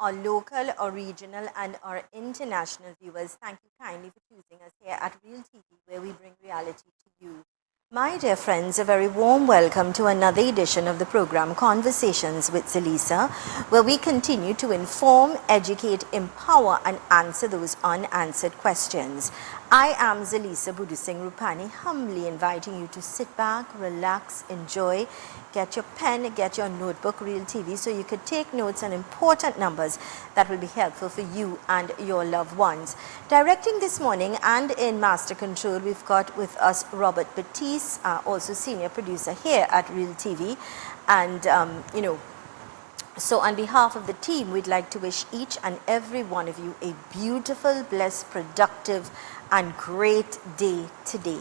our local, our regional, and our international viewers. Thank you kindly for choosing us here at Real TV, where we bring reality to you. My dear friends, a very warm welcome to another edition of the program Conversations with Zelisa, where we continue to inform, educate, empower, and answer those unanswered questions. I am Zelisa Budusing Rupani, humbly inviting you to sit back, relax, enjoy, get your pen, get your notebook, Real TV, so you could take notes on important numbers that will be helpful for you and your loved ones. Directing this morning and in Master Control, we've got with us Robert Batiste, also senior producer here at Real TV. And, so on behalf of the team, we'd like to wish each and every one of you a beautiful, blessed, productive, and great day today.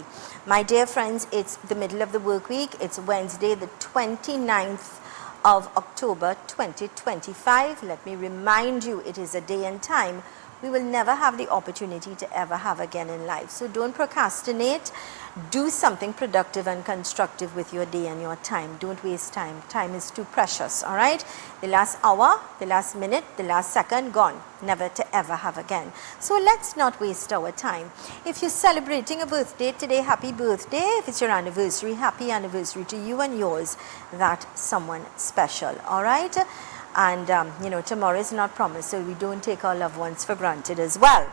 My dear friends, it's the middle of the work week. It's Wednesday, the 29th of October, 2025. Let me remind you, it is a day and time we will never have the opportunity to ever have again in life. So don't procrastinate. Do something productive and constructive with your day and your time. Don't waste time. Time is too precious, all right? The last hour, the last minute, the last second, gone. Never to ever have again. So let's not waste our time. If you're celebrating a birthday today, happy birthday. If it's your anniversary, happy anniversary to you and yours. That someone special, all right? And, tomorrow is not promised, so we don't take our loved ones for granted as well.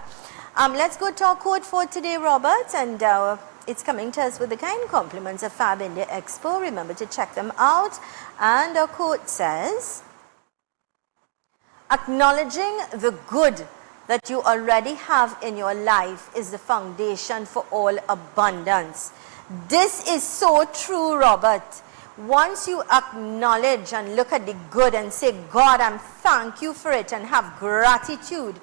Let's go to our quote for today, Robert, and it's coming to us with the kind compliments of Fab India Expo. Remember to check them out. And our quote says, acknowledging the good that you already have in your life is the foundation for all abundance. This is so true, Robert. Once you acknowledge and look at the good and say, God, I'm thank you for it, and have gratitude,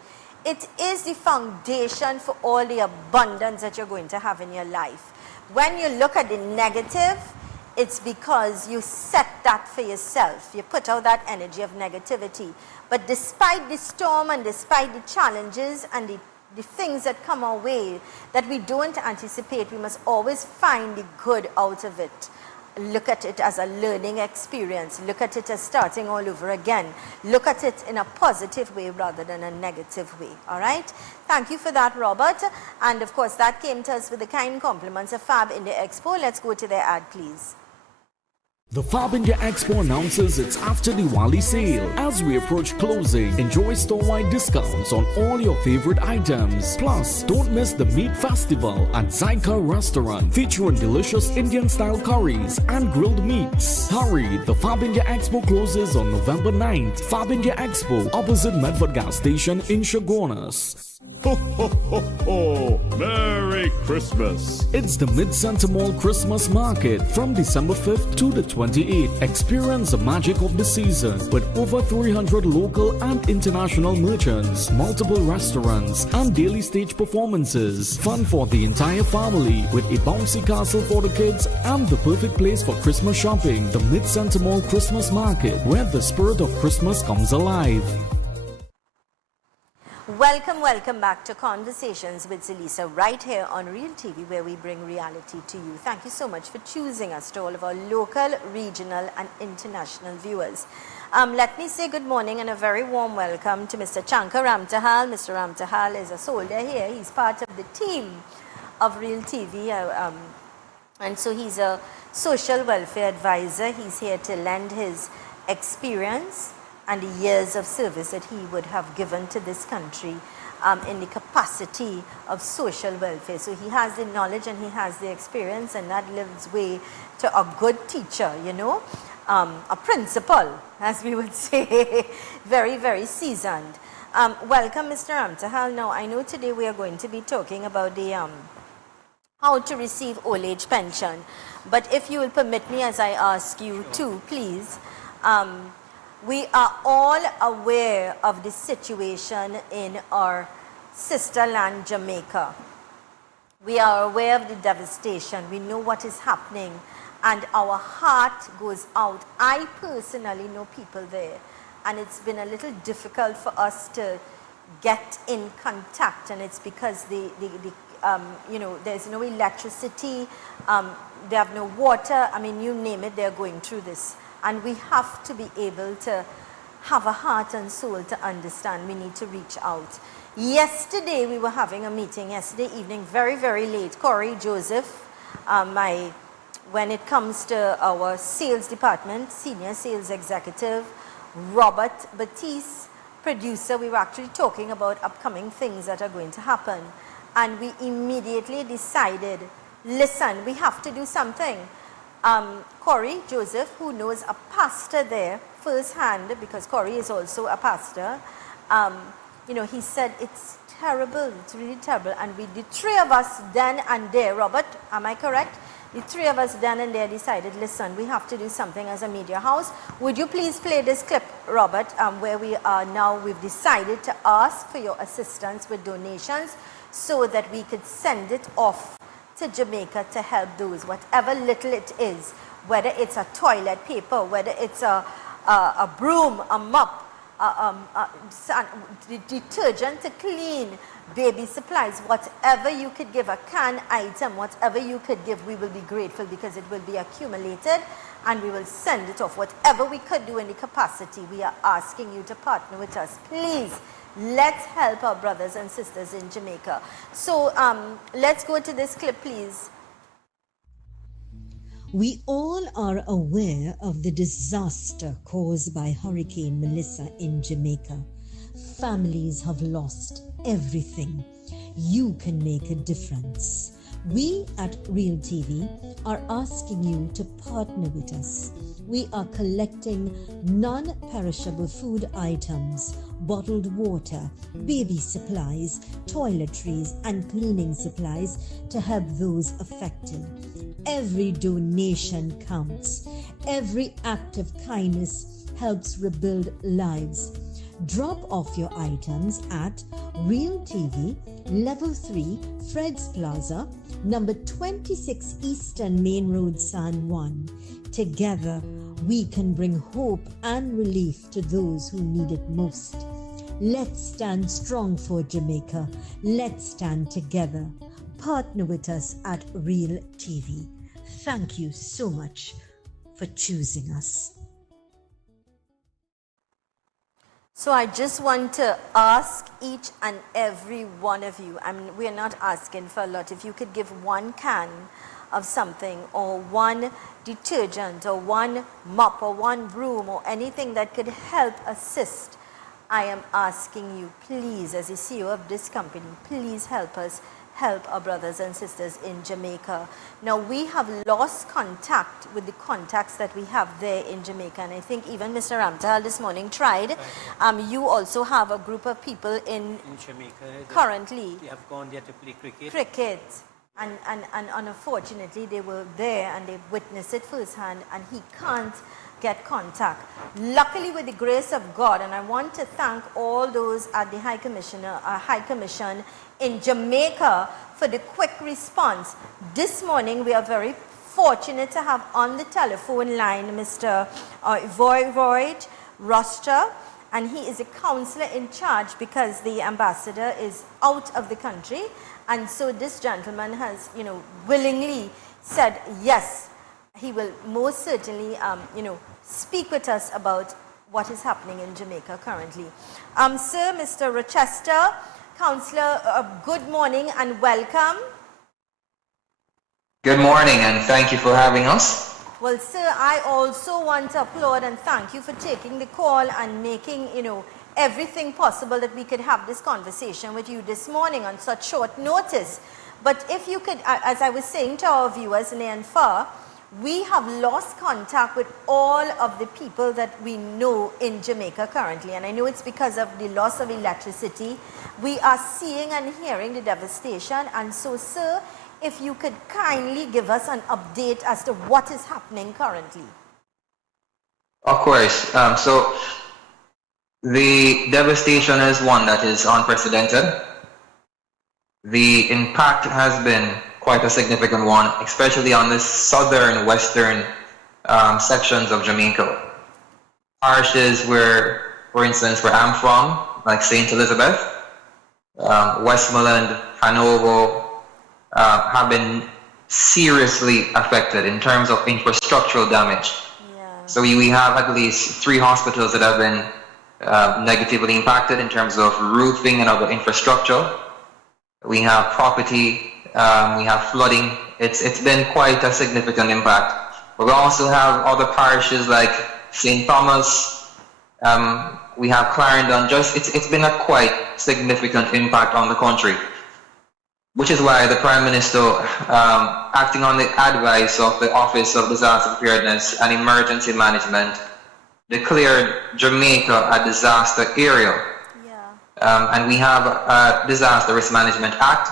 it is the foundation for all the abundance that you're going to have in your life. When you look at the negative, it's because you set that for yourself. You put out that energy of negativity. But despite the storm and despite the challenges and the things that come our way that we don't anticipate, we must always find the good out of it. Look at it as a learning experience. Look at it as starting all over again. Look at it in a positive way rather than a negative way. All right? Thank you for that, Robert. And of course, that came to us with the kind compliments of Fab India Expo. Let's go to their ad, please. The Fab India Expo announces its after Diwali sale. As we approach closing, enjoy store-wide discounts on all your favorite items. Plus, don't miss the Meat Festival at Zyka Restaurant, featuring delicious Indian-style curries and grilled meats. Hurry! The Fab India Expo closes on November 9th. Fab India Expo, opposite Medford Gas Station in Chaguanas. Ho, ho, ho, ho! Merry Christmas! It's the Mid-Center Mall Christmas Market from December 5th to the 28th. Experience the magic of the season with over 300 local and international merchants, multiple restaurants, and daily stage performances. Fun for the entire family with a bouncy castle for the kids and the perfect place for Christmas shopping. The Mid-Center Mall Christmas Market, where the spirit of Christmas comes alive. Welcome back to Conversations with Zelisa right here on Real TV, where we bring reality to you. Thank you so much for choosing us, to all of our local, regional, and international viewers. Let me say good morning and a very warm welcome to Mr. Chanka Ramtahal. Mr. Ramtahal is a soldier here. He's part of the team of Real TV, and so he's a social welfare advisor. He's here to lend his experience and the years of service that he would have given to this country in the capacity of social welfare. So he has the knowledge and he has the experience, and that gives way to a good teacher, a principal, as we would say, very, very seasoned. Welcome, Mr. Ramtahal. Now, I know today we are going to be talking about the how to receive old age pension. But if you will permit me, as I ask you to, please, we are all aware of the situation in our sister land, Jamaica. We are aware of the devastation. We know what is happening, and our heart goes out. I personally know people there, and it's been a little difficult for us to get in contact, and it's because there's no electricity, they have no water. I mean, you name it, they're going through this. And we have to be able to have a heart and soul to understand, we need to reach out. Yesterday, we were having a meeting, yesterday evening, very, very late. Corey, Joseph, when it comes to our sales department, senior sales executive, Robert Batiste, producer, we were actually talking about upcoming things that are going to happen. And we immediately decided, listen, we have to do something. Corey, Joseph, who knows a pastor there firsthand, because Corey is also a pastor, you know, he said, it's terrible, it's really terrible. And the three of us then and there, Robert, am I correct? The three of us then and there decided, listen, we have to do something as a media house. Would you please play this clip, Robert, where we are now, we've decided to ask for your assistance with donations so that we could send it off to Jamaica to help those, whatever little it is, whether it's a toilet paper, whether it's a broom, a mop, detergent to clean, baby supplies, whatever you could give, a canned item, whatever you could give, we will be grateful because it will be accumulated and we will send it off. Whatever we could do in the capacity, we are asking you to partner with us. Please, let's help our brothers and sisters in Jamaica. So let's go to this clip, please. We all are aware of the disaster caused by Hurricane Melissa in Jamaica. Families have lost everything. You can make a difference. We at Real TV are asking you to partner with us. We are collecting non-perishable food items, bottled water, baby supplies, toiletries, and cleaning supplies to help those affected. Every donation counts. Every act of kindness helps rebuild lives. Drop off your items at Real TV, Level 3, Fred's Plaza, number 26 Eastern Main Road, San Juan. Together, we can bring hope and relief to those who need it most. Let's stand strong for Jamaica. Let's stand together. Partner with us at Real TV. Thank you so much for choosing us. So I just want to ask each and every one of you, I mean, we are not asking for a lot. If you could give one can of something or one detergent or one mop or one broom or anything that could help assist, I am asking you, please, as the CEO of this company, please help us help our brothers and sisters in Jamaica. Now, we have lost contact with the contacts that we have there in Jamaica, and I think even Mr. Ramtal this morning tried. You also have a group of people in Jamaica currently. They have gone there to play cricket. And unfortunately, they were there and they witnessed it firsthand, and he can't get contact. Luckily, with the grace of God, and I want to thank all those at the High Commission in Jamaica for the quick response. This morning, we are very fortunate to have on the telephone line Mr. Voivod Roster, and he is a counselor in charge because the ambassador is out of the country. And so this gentleman has, willingly said, yes, he will most certainly, speak with us about what is happening in Jamaica currently. Sir, Mr. Rochester, Councillor, good morning and welcome. Good morning and thank you for having us. Well, sir, I also want to applaud and thank you for taking the call and making, everything possible that we could have this conversation with you this morning on such short notice. But if you could, as I was saying to our viewers near and far, we have lost contact with all of the people that we know in Jamaica currently. And I know it's because of the loss of electricity. We are seeing and hearing the devastation. And so, sir, if you could kindly give us an update as to what is happening currently. Of course. So the devastation is one that is unprecedented. The impact has been quite a significant one, especially on the southern, western sections of Jamaica. Parishes where, for instance, where I'm from, like St. Elizabeth, Westmoreland, Hanover, have been seriously affected in terms of infrastructural damage. Yeah. So we have at least 3 hospitals that have been negatively impacted in terms of roofing and other infrastructure. We have property, we have flooding. It's been quite a significant impact. But we also have other parishes like St. Thomas, we have Clarendon. It's been a quite significant impact on the country, which is why the Prime Minister, acting on the advice of the Office of Disaster Preparedness and Emergency Management, declared Jamaica a disaster area. And we have a Disaster Risk Management Act,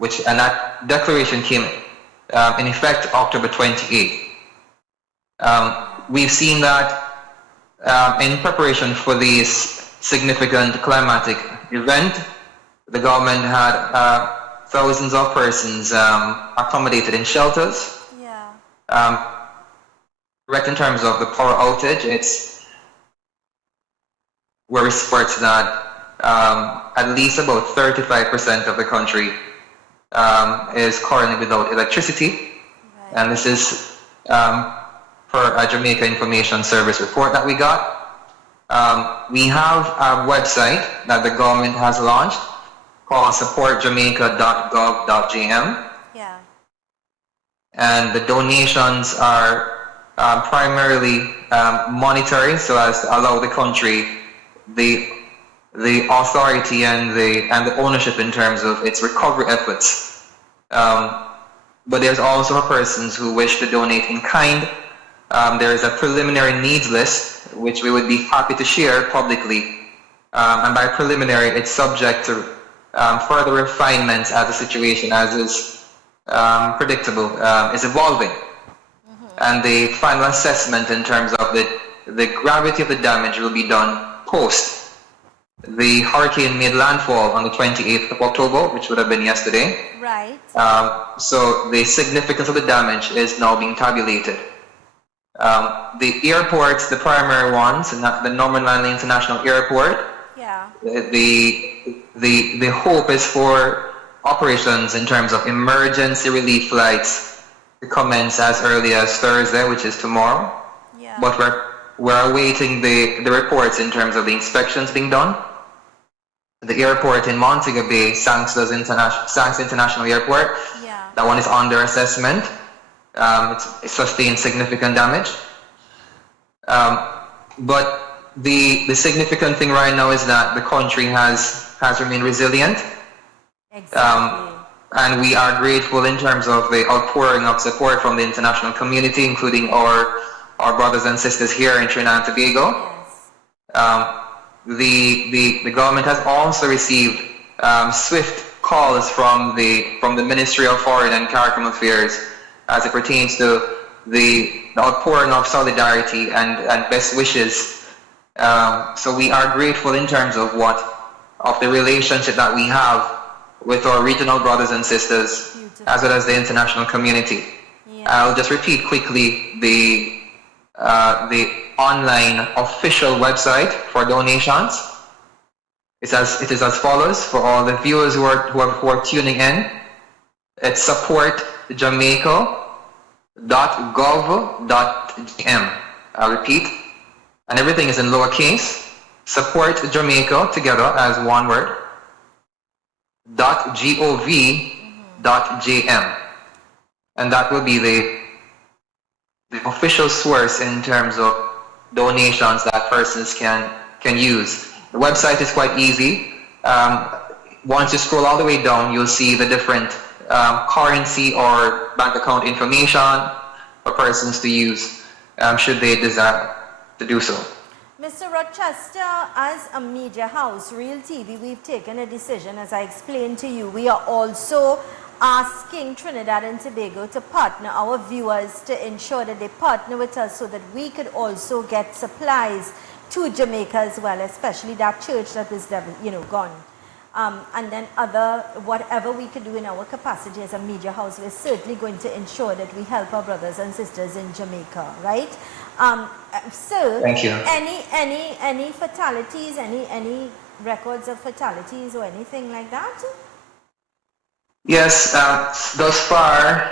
and that declaration came in effect October 28th. We've seen that in preparation for this significant climatic event, the government had thousands of persons accommodated in shelters. Correct in terms of the power outage, we're reports that at least about 35% of the country is currently without electricity. And this is per a Jamaica Information Service report that we got. We have a website that the government has launched called supportjamaica.gov.jm. And the donations are primarily monetary, so as to allow the country the authority and the ownership in terms of its recovery efforts. But there's also persons who wish to donate in kind. There is a preliminary needs list, which we would be happy to share publicly. And by preliminary, it's subject to further refinements as the situation, as is predictable, is evolving. And the final assessment in terms of the gravity of the damage will be done post. The hurricane made landfall on the 28th of October, which would have been yesterday. Right. So the significance of the damage is now being tabulated. The airports, the primary ones, the Norman Manley International Airport, the hope is for operations in terms of emergency relief flights to commence as early as Thursday, which is tomorrow. But we're awaiting the reports in terms of the inspections being done. The airport in Montego Bay, Sanks International Airport, that one is under assessment. It sustained significant damage. But the significant thing right now is that the country has remained resilient. Exactly. And we are grateful in terms of the outpouring of support from the international community, including our brothers and sisters here in Trinidad and Tobago. The government has also received swift calls from the Ministry of Foreign and CARICOM Affairs as it pertains to the outpouring of solidarity and best wishes. So we are grateful in terms of the relationship that we have with our regional brothers and sisters, as well as the international community. I'll just repeat quickly the online official website for donations. It is as follows for all the viewers who are tuning in. It's supportjamaica.gov.gm. I'll repeat, and everything is in lowercase. Support Jamaica together as one word. .gov.jm, and that will be the official source in terms of donations that persons can use. The website is quite easy. Once you scroll all the way down, you'll see the different currency or bank account information for persons to use should they desire to do so. Mr. Rochester, as a media house, Real TV, we've taken a decision, as I explained to you. We are also asking Trinidad and Tobago to partner our viewers to ensure that they partner with us so that we could also get supplies to Jamaica as well, especially that church that was, gone. And then whatever we could do in our capacity as a media house, we're certainly going to ensure that we help our brothers and sisters in Jamaica, right? So, thank you. Any fatalities, any records of fatalities or anything like that? Yes, thus far,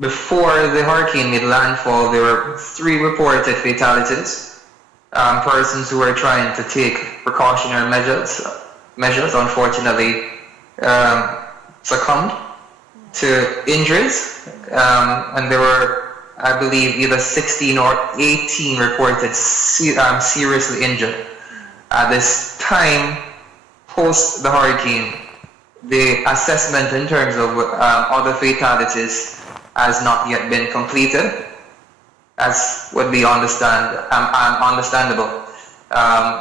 before the hurricane made landfall, there were 3 reported fatalities. persons who were trying to take precautionary measures unfortunately succumbed to injuries, and there were, I believe, either 16 or 18 reported seriously injured. At this time, post the hurricane, the assessment in terms of other fatalities has not yet been completed, as would be understandable.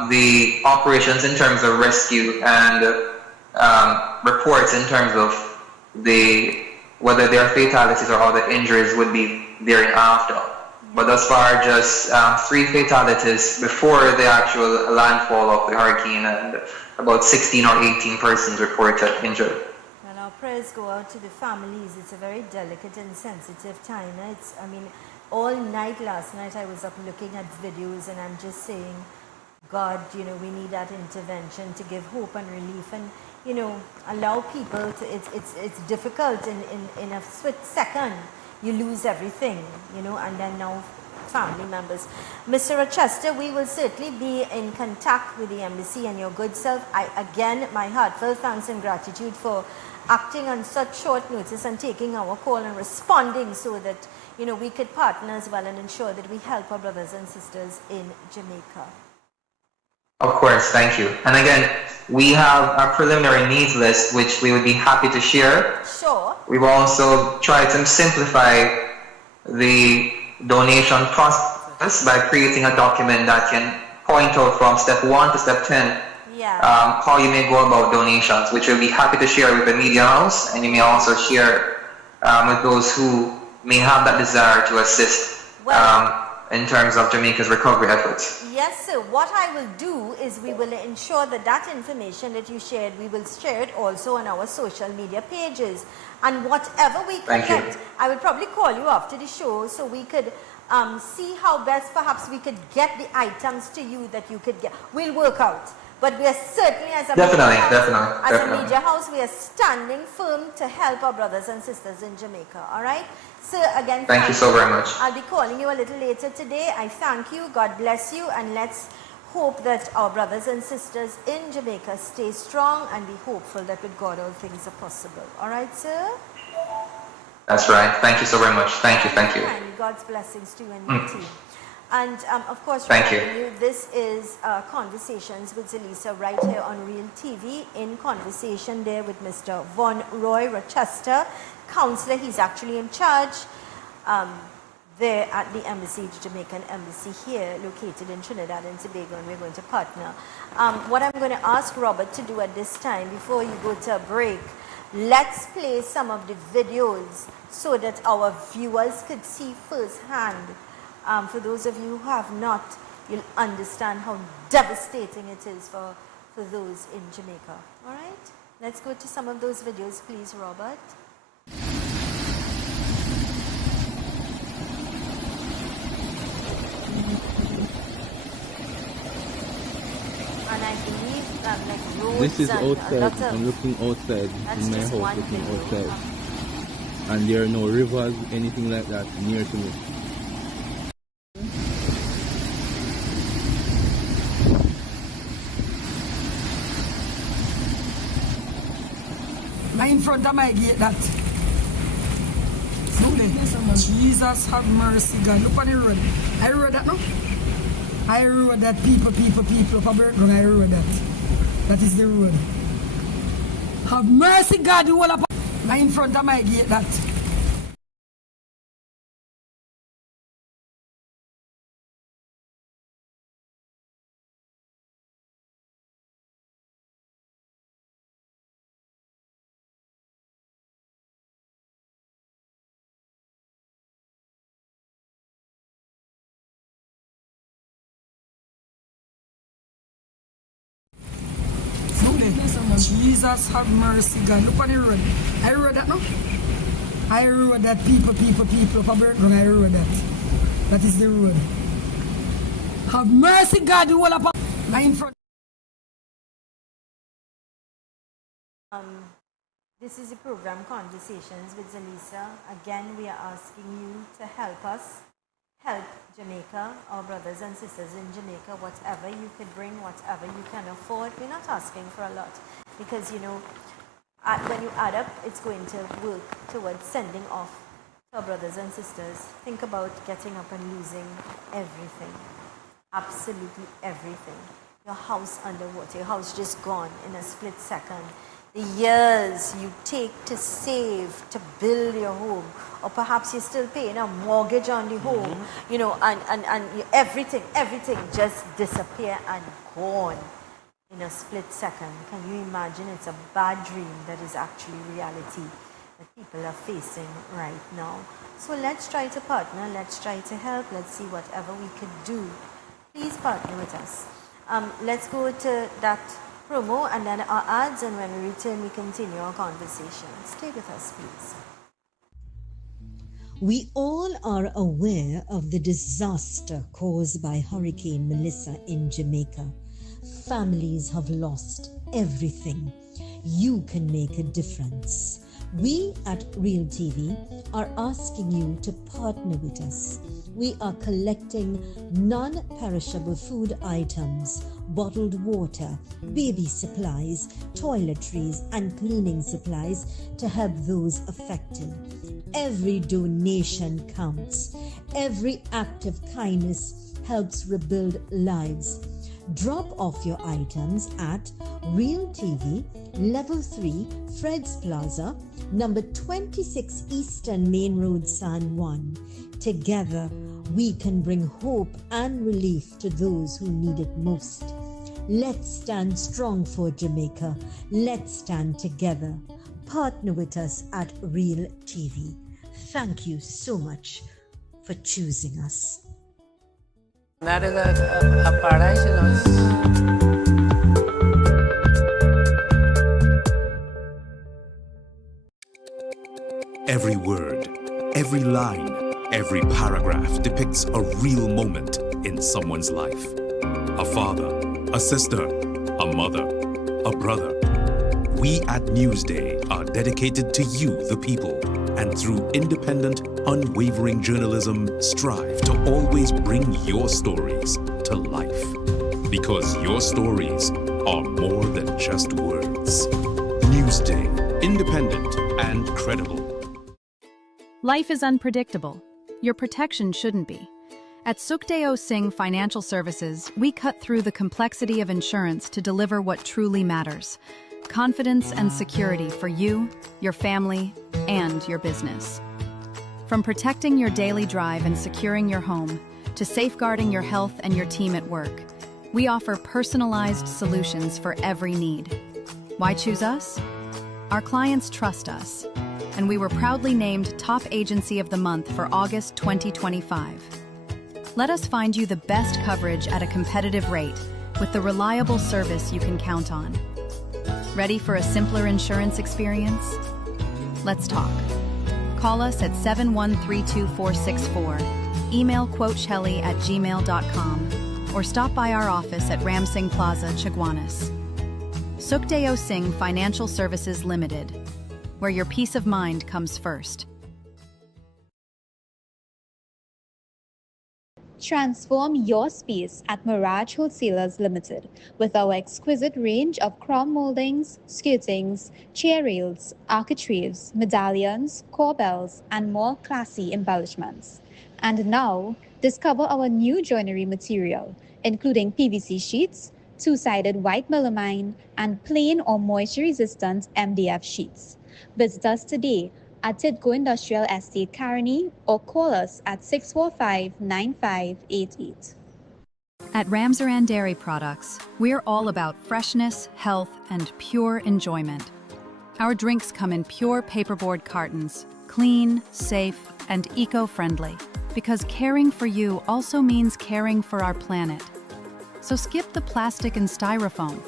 The operations in terms of rescue and reports in terms of whether there are fatalities or other injuries would be thereafter. But as far as just 3 fatalities before the actual landfall of the hurricane, and about 16 or 18 persons reported injured. Well, our prayers go out to the families. It's a very delicate and sensitive time. All night last night I was up looking at videos, and I'm just saying, God, we need that intervention to give hope and relief, and allow people to. It's difficult in a split second. You lose everything, and then now family members. Mr. Rochester, we will certainly be in contact with the embassy and your good self. Again, my heartfelt thanks and gratitude for acting on such short notice and taking our call and responding so that, we could partner as well and ensure that we help our brothers and sisters in Jamaica. Of course, thank you. And again, we have a preliminary needs list which we would be happy to share. Sure. We've also tried to simplify the donation process by creating a document that can point out from step 1 to step 10 how you may go about donations, which we'll be happy to share with the media house, and you may also share with those who may have that desire to assist in terms of Jamaica's recovery efforts. Yes, sir. What I will do is we will ensure that information that you shared, we will share it also on our social media pages. And whatever we collect, I will probably call you after the show so we could see how best perhaps we could get the items to you that you could get. We'll work out. But we are certainly, as a media house, we are standing firm to help our brothers and sisters in Jamaica. All right? So again, thank you so very much. I'll be calling you a little later today. I thank you. God bless you. And let's hope that our brothers and sisters in Jamaica stay strong and be hopeful that with God all things are possible. All right, sir? That's right. Thank you so very much. Thank you. Thank you. And God's blessings to you and your team. And of course, thank you. This is Conversations with Zelisa right here on Real TV, in conversation there with Mr. Von Roy Rochester, counselor. He's actually in charge there at the embassy, the Jamaican embassy here, located in Trinidad and Tobago, and we're going to partner. What I'm going to ask Robert to do at this time, before you go to a break, let's play some of the videos so that our viewers could see firsthand. For those of you who have not, you'll understand how devastating it is for those in Jamaica. All right? Let's go to some of those videos, please, Robert. And I believe roads. This is outside. I'm looking outside in my house, looking outside. And there are no rivers, anything like that near to me. In front of my gate, that. Jesus have mercy, God. Look on the road. I rode that, no? I rode that. People. Up a bird, I rode that. That is the road. Have mercy, God. You all up in front of my gate, that. Jesus have mercy, God. Look on the road. I rode that, no? I rode that. People. Up a bird, I rode that. That is the road. Have mercy, God. You all up in front. This is a program, Conversations with Zelisa. Again, we are asking you to help us help Jamaica, our brothers and sisters in Jamaica, whatever you could bring, whatever you can afford. We're not asking for a lot because, when you add up, it's going to work towards sending off to our brothers and sisters. Think about getting up and losing everything, absolutely everything. Your house underwater, your house just gone in a split second. The years you take to save, to build your home, or perhaps you're still paying a mortgage on the home, and everything just disappear and gone in a split second. Can you imagine? It's a bad dream that is actually reality that people are facing right now. So let's try to partner, let's try to help, let's see whatever we could do. Please partner with us. Let's go to that promo and then our ads, and when we return we continue our conversation. Stay with us, please. We all are aware of the disaster caused by Hurricane Melissa in Jamaica. Families have lost everything. You can make a difference. We at Real TV are asking you to partner with us. We are collecting non-perishable food items, bottled water, baby supplies, toiletries, and cleaning supplies to help those affected. Every donation counts. Every act of kindness helps rebuild lives. Drop off your items at Real TV, Level 3, Fred's Plaza, number 26 Eastern Main Road, San Juan. Together, we can bring hope and relief to those who need it most. Let's stand strong for Jamaica. Let's stand together. Partner with us at Real TV. Thank you so much for choosing us. That is a paradise, Every word, every line, every paragraph depicts a real moment in someone's life. A father, a sister, a mother, a brother. We at Newsday are dedicated to you, the people, and through independent, unwavering journalism, strive to always bring your stories to life. Because your stories are more than just words. Newsday, independent and credible. Life is unpredictable. Your protection shouldn't be. At Sukhdeo Singh Financial Services, we cut through the complexity of insurance to deliver what truly matters: confidence and security for you, your family, and your business. From protecting your daily drive and securing your home, to safeguarding your health and your team at work, we offer personalized solutions for every need. Why choose us? Our clients trust us, and we were proudly named Top Agency of the Month for August 2025. Let us find you the best coverage at a competitive rate with the reliable service you can count on. Ready for a simpler insurance experience? Let's talk. Call us at 7132464, email quoteshelly@gmail.com, or stop by our office at Ramsing Plaza, Chaguanas. Sukhdeo Singh Financial Services Limited, where your peace of mind comes first. Transform your space at Mirage Wholesalers Limited with our exquisite range of crown moldings, skirtings, chair rails, architraves, medallions, corbels, and more classy embellishments. And now, discover our new joinery material, including PVC sheets, two-sided white melamine, and plain or moisture-resistant MDF sheets. Visit us today at Tidco Industrial Estate, Caroni, or call us at 645-9588. At Ramsaran Dairy Products, we're all about freshness, health, and pure enjoyment. Our drinks come in pure paperboard cartons, clean, safe, and eco-friendly, because caring for you also means caring for our planet. So skip the plastic and styrofoam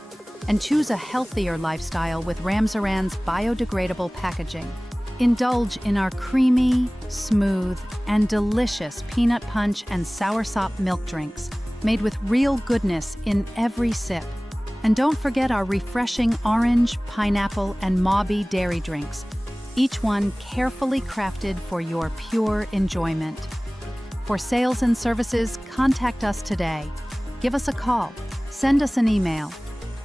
and choose a healthier lifestyle with Ramsaran's biodegradable packaging. Indulge in our creamy, smooth, and delicious peanut punch and soursop milk drinks, made with real goodness in every sip. And don't forget our refreshing orange, pineapple, and Mauby dairy drinks, each one carefully crafted for your pure enjoyment. For sales and services, contact us today. Give us a call, send us an email,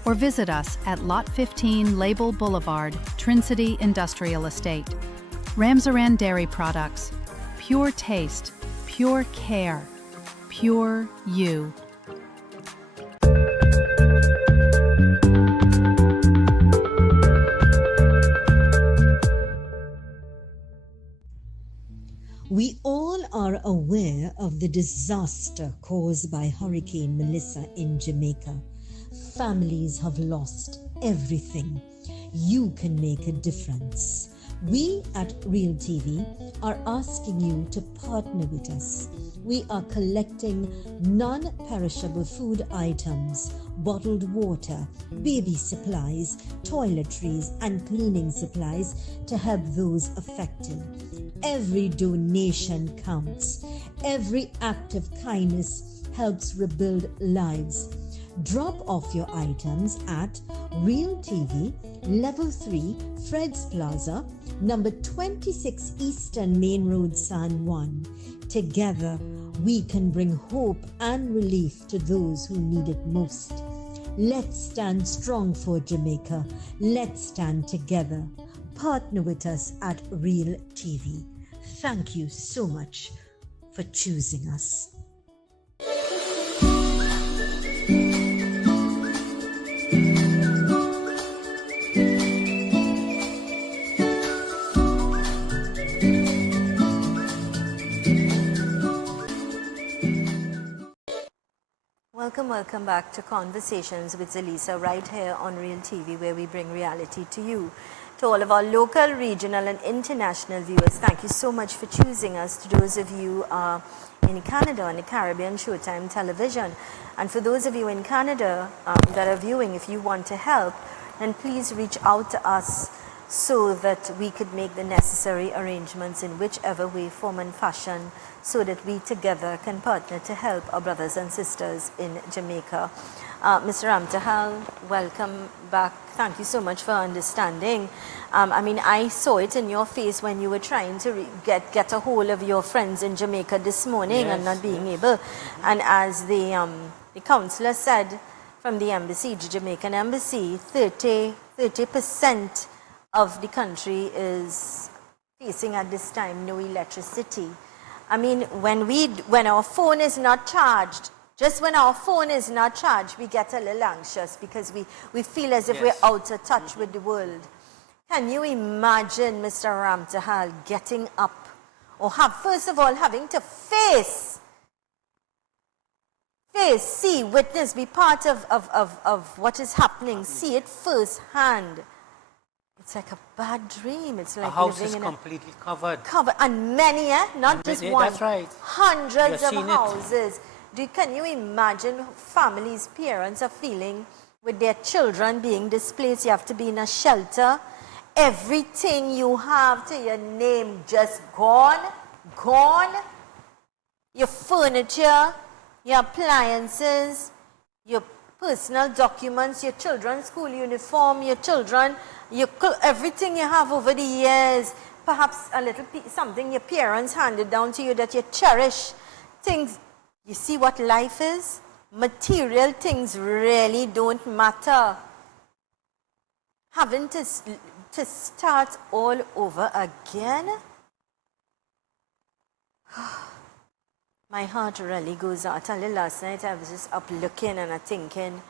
or visit us at Lot 15 Label Boulevard, Trin-City Industrial Estate. Ramsaran Dairy Products. Pure taste, pure care, pure you. We all are aware of the disaster caused by Hurricane Melissa in Jamaica. Families have lost everything. You can make a difference. We at Real TV are asking you to partner with us. We are collecting non-perishable food items, bottled water, baby supplies, toiletries, and cleaning supplies to help those affected. Every donation counts. Every act of kindness helps rebuild lives. Drop off your items at Real TV, Level 3, Fred's Plaza, number 26 Eastern Main Road, San Juan. Together, we can bring hope and relief to those who need it most. Let's stand strong for Jamaica. Let's stand together. Partner with us at Real TV. Thank you so much for choosing us. Welcome back to Conversations with Zelisa right here on Real TV, where we bring reality to you. To all of our local, regional and international viewers, thank you so much for choosing us. To those of you in Canada on the Caribbean Showtime Television, and for those of you in Canada that are viewing, if you want to help, then please reach out to us so that we could make the necessary arrangements in whichever way, form and fashion, so that we together can partner to help our brothers and sisters in Jamaica. Mr. Ramtahal, welcome back. Thank you so much for understanding. I mean, I saw it in your face when you were trying to get a hold of your friends in Jamaica this morning, Yes. and not being able. And as the counselor said from the embassy, the Jamaican embassy, 30% of the country is facing at this time no electricity. I mean, when our phone is not charged, just when our phone is not charged, we get a little anxious because we feel as if Yes. we're out of touch with the world. Can you imagine, Mr. Ramtahal, getting up or first of all, having to see, witness, be part of what is happening, see it firsthand? It's like a bad dream. It's like A house living is in completely covered. and many, not And just many, one. that's right. Hundreds You've of seen it. houses. Can you imagine families, parents are feeling with their children being displaced? You have to be in a shelter. Everything you have to your name just gone. Your furniture, your appliances, your personal documents, your children's school uniform, everything you have over the years, perhaps a little something your parents handed down to you that you cherish. Things, you see what life is? Material things really don't matter. Having to start all over again? My heart really goes out. I tell you, last night I was just up looking and I'm thinking,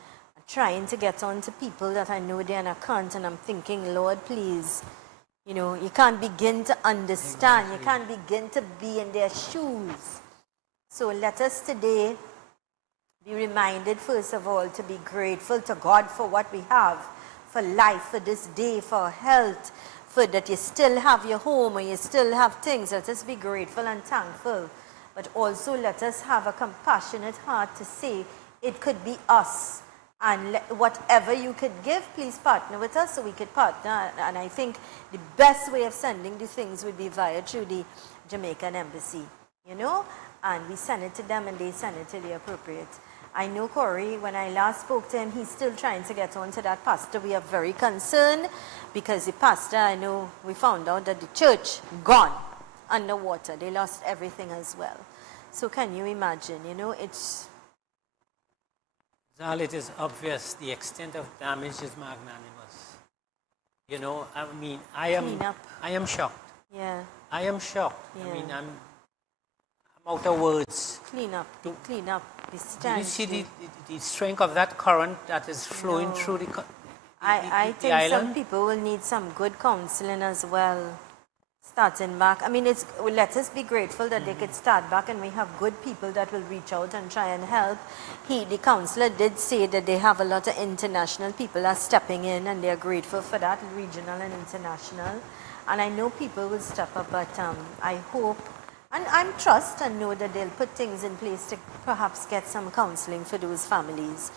trying to get on to people that I know there and I can't, and I'm thinking, Lord, please, you can't begin to understand. You can't begin to be in their shoes. So let us today be reminded, first of all, to be grateful to God for what we have, for life, for this day, for health, for that you still have your home or you still have things. Let us be grateful and thankful. But also let us have a compassionate heart to say it could be us. And whatever you could give, please partner with us so we could partner. And I think the best way of sending the things would be through the Jamaican embassy, and we send it to them and they send it to the appropriate. I know Corey, when I last spoke to him, he's still trying to get on to that pastor. We are very concerned because the pastor, I know we found out that the church gone underwater. They lost everything as well. So can you imagine, you know, it's... Zal, it is obvious the extent of damage is magnanimous. You know, I mean, I am shocked. Yeah. I am shocked. Yeah. I mean, I'm out of words. Clean up. To, Be do you see the strength of that current that is flowing through I think island? some people will need some good counseling as well. Starting back. I mean, let us be grateful that they could start back and we have good people that will reach out and try and help. The counselor did say that they have a lot of international people are stepping in and they're grateful for that, regional and international. And I know people will step up, but I hope, and I trust and know that they'll put things in place to perhaps get some counseling for those families.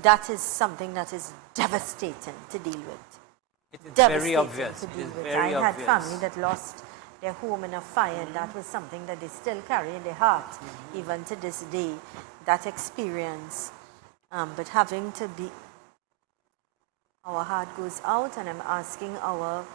That is something that is devastating to deal with. It is very obvious. It is very I had obvious. family that lost their home in a fire, and that was something that they still carry in their heart, even to this day, that experience. But having to be, our heart goes out, and I'm asking our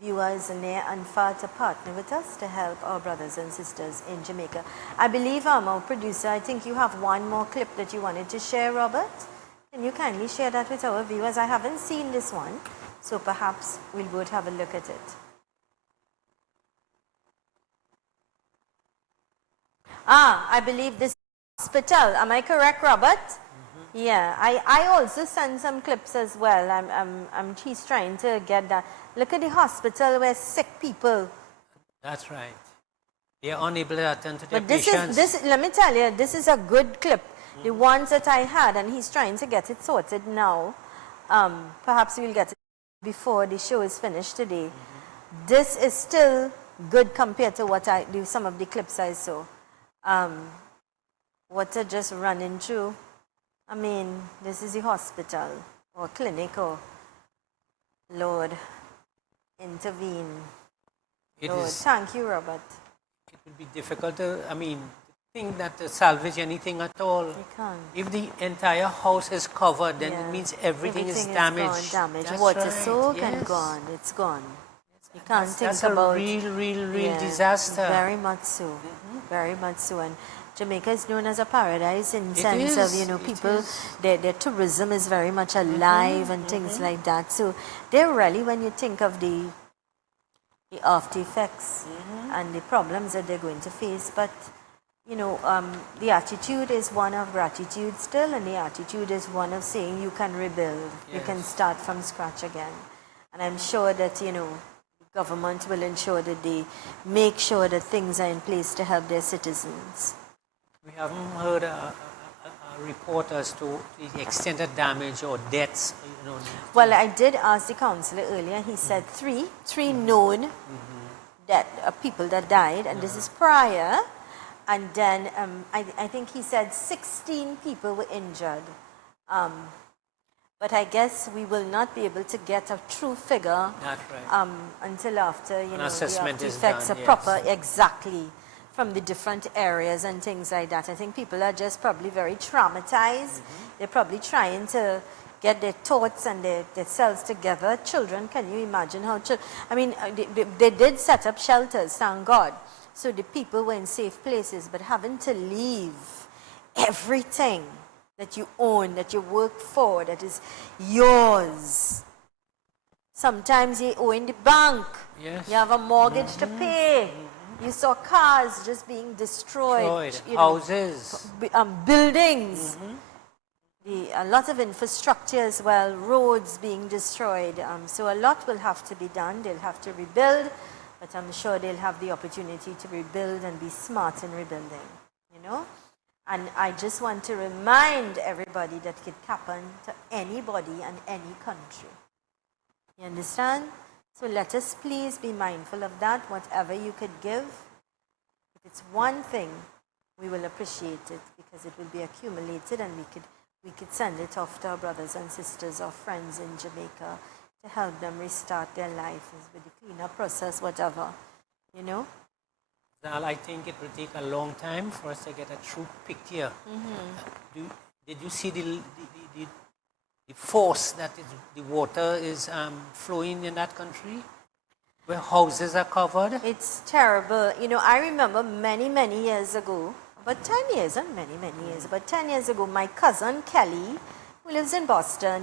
viewers near and far to partner with us to help our brothers and sisters in Jamaica. I believe our producer, I think you have one more clip that you wanted to share, Robert. Can you kindly share that with our viewers? I haven't seen this one, so perhaps we'll both have a look at it. I believe this hospital. Am I correct, Robert? Yeah, I also sent some clips as well. She's trying to get that. Look at the hospital where sick people. That's right. They are unable to attend to their But patients. let me tell you, this is a good clip. The ones that I had, and he's trying to get it sorted now. Perhaps we'll get it before the show is finished today. This is still good compared to what I do, some of the clips I saw. What are just running through. I mean, this is the hospital or clinic, or Lord, intervene. Lord, thank you, Robert. It will be difficult to, I mean, think that to salvage anything at all. You can't. If the entire house is covered, then it means everything is damaged. Damaged. Water soak and gone. It's gone. You can't think that's about. That's a real disaster. Very much so. Very much so. And Jamaica is known as a paradise in sense of, you know, people, their tourism is very much alive and things like that. So they're really, when you think of the after effects and the problems that they're going to face, but you know, the attitude is one of gratitude still, and the attitude is one of saying you can rebuild, you can start from scratch again. And I'm sure that, you know, the government will ensure that they make sure that things are in place to help their citizens. We haven't heard a report as to the extent of damage or deaths. You know. Well, I did ask the councillor earlier. He said three known people that died, and this is prior. And then I think he said 16 people were injured. But I guess we will not be able to get a true figure until after, you know, assessment the is effects done, are proper, exactly, from the different areas and things like that. I think people are just probably very traumatized. They're probably trying to get their thoughts and their selves together. Children, can you imagine how I mean, they did set up shelters, thank God. So the people were in safe places, but having to leave everything that you own, that you work for, that is yours. Sometimes you owe in the bank. Yes. You have a mortgage to pay. You saw cars just being destroyed. You know, houses. Buildings. A lot of infrastructure as well, roads being destroyed. So a lot will have to be done. They'll have to rebuild, but I'm sure they'll have the opportunity to rebuild and be smart in rebuilding, you know. And I just want to remind everybody that it could happen to anybody and any country. You understand? So let us please be mindful of that. Whatever you could give, if it's one thing, we will appreciate it, because it will be accumulated, and we could send it off to our brothers and sisters or friends in Jamaica to help them restart their lives with the cleanup process, whatever, you know. Zal, I think it will take a long time for us to get a true picture. Did you see the force that the water is flowing in that country, where houses are covered? It's terrible. You know, I remember many, many years ago, about 10 years, not many, many years, about 10 years ago, my cousin Kelly, who lives in Boston,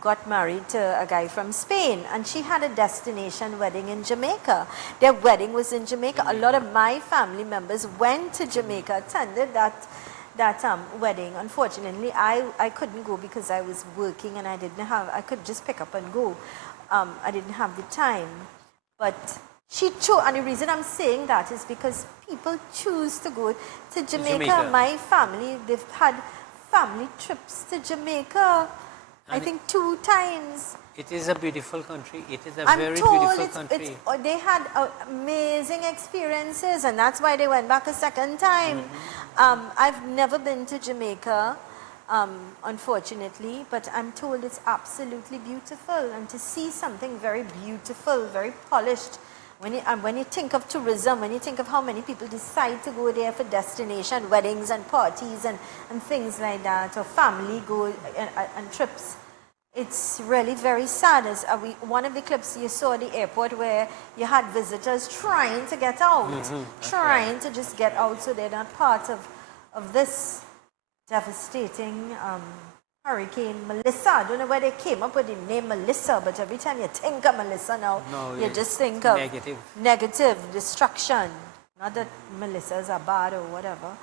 got married to a guy from Spain, and she had a destination wedding in Jamaica. Their wedding was in Jamaica. A lot of my family members went to Jamaica, attended that wedding. Unfortunately, I couldn't go because I was working and I could just pick up and go. I didn't have the time. But she chose, and the reason I'm saying that is because people choose to go to Jamaica. My family, they've had family trips to Jamaica, and I think 2 times. It is a beautiful country. It is a very beautiful country. They had amazing experiences, and that's why they went back a second time. I've never been to Jamaica, unfortunately, but I'm told it's absolutely beautiful. And to see something very beautiful, very polished, when you think of tourism, when you think of how many people decide to go there for destination weddings and parties and things like that, or family go and trips, it's really very sad. As one of the clips you saw at the airport where you had visitors trying to get out, trying to just get out so they're not part of this devastating Hurricane Melissa. I don't know where they came up with the name Melissa, but every time you think of Melissa now, you just think of negative destruction. Not that Melissas are bad or whatever.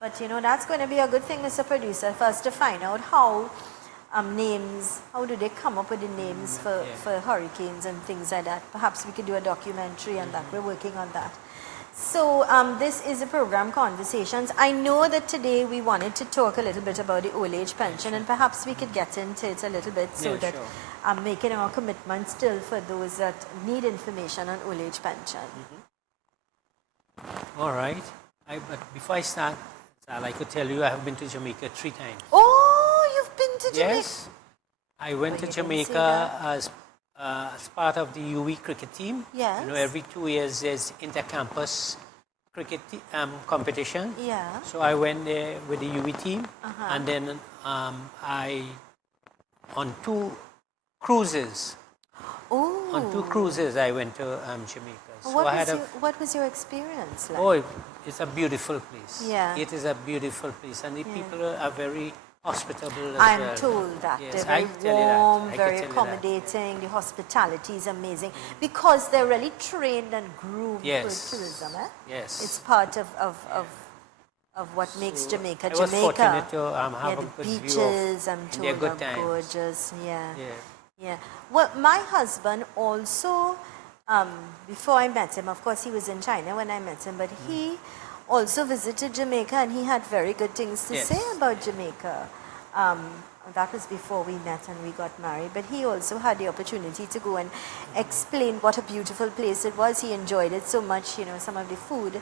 But you know, that's going to be a good thing as a producer for us to find out how names, how do they come up with the names for hurricanes and things like that. Perhaps we could do a documentary on that. We're working on that. So this is a program, Conversations. I know that today we wanted to talk a little bit about the old age pension, and perhaps we could get into it a little bit so that I'm making our commitment still for those that need information on old age pension. All right. But before I start, I'd like to tell you I have been to Jamaica 3 times. Oh, you've been to Jamaica? Yes. I went to Jamaica as part of the UWE cricket team. Yes. You know, every 2 years there's inter-campus cricket competition. Yeah. So I went there with the UWE team, and then on 2 cruises. Oh. On 2 cruises I went to Jamaica. So what was your experience like? Oh, it's a beautiful place. Yeah. It is a beautiful place, and the people are very hospitable as I'm well. told that. Yes, they're very warm, very accommodating. The hospitality is amazing because they're really trained and groomed for tourism. Yes. It's part of what makes Jamaica I was Jamaica. Fortunate to have a the good beaches, view I'm told, are good are times. gorgeous. Yeah. Well, my husband also, before I met him, of course he was in China when I met him, but he also visited Jamaica, and he had very good things to say about Jamaica. That was before we met and we got married, but he also had the opportunity to go and explain what a beautiful place it was. He enjoyed it so much, you know, some of the food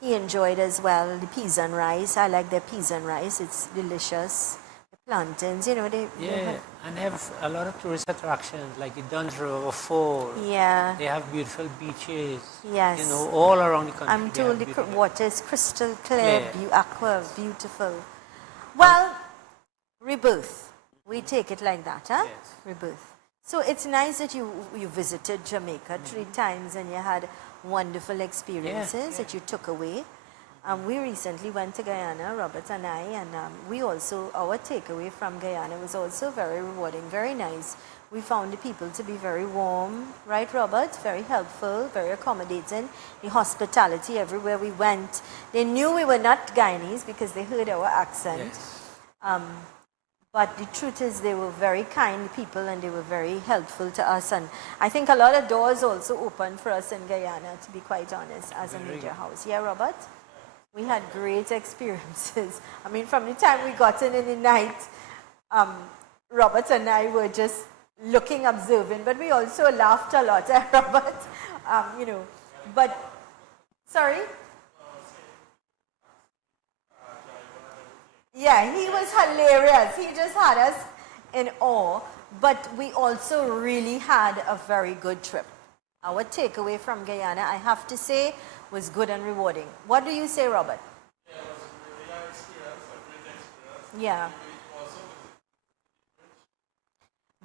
he enjoyed as well. The peas and rice, I like their peas and rice, it's delicious. The plantains, you know, and they have a lot of tourist attractions like the Duns River Fall. Yeah. They have beautiful beaches. Yes. You know, all around the country. I'm told the water is crystal clear, aqua, beautiful. Well, rebirth. We take it like that, huh? Yes. Rebirth. So it's nice that you visited Jamaica 3 times and you had wonderful experiences that you took away. We recently went to Guyana, Robert and I, and our takeaway from Guyana was also very rewarding, very nice. We found the people to be very warm, right, Robert? Very helpful, very accommodating. The hospitality everywhere we went. They knew we were not Guyanese because they heard our accent. Yes. But the truth is they were very kind people and they were very helpful to us. And I think a lot of doors also opened for us in Guyana, to be quite honest, as a major house. Yeah, Robert? We had great experiences. I mean, from the time we got in the night, Robert and I were just looking, observing, but we also laughed a lot, Robert? You know, but, sorry? Yeah, he was hilarious. He just had us in awe. But we also really had a very good trip. Our takeaway from Guyana, I have to say, was good and rewarding. What do you say, Robert? Yeah, it was a really nice experience, a great experience. Yeah. We also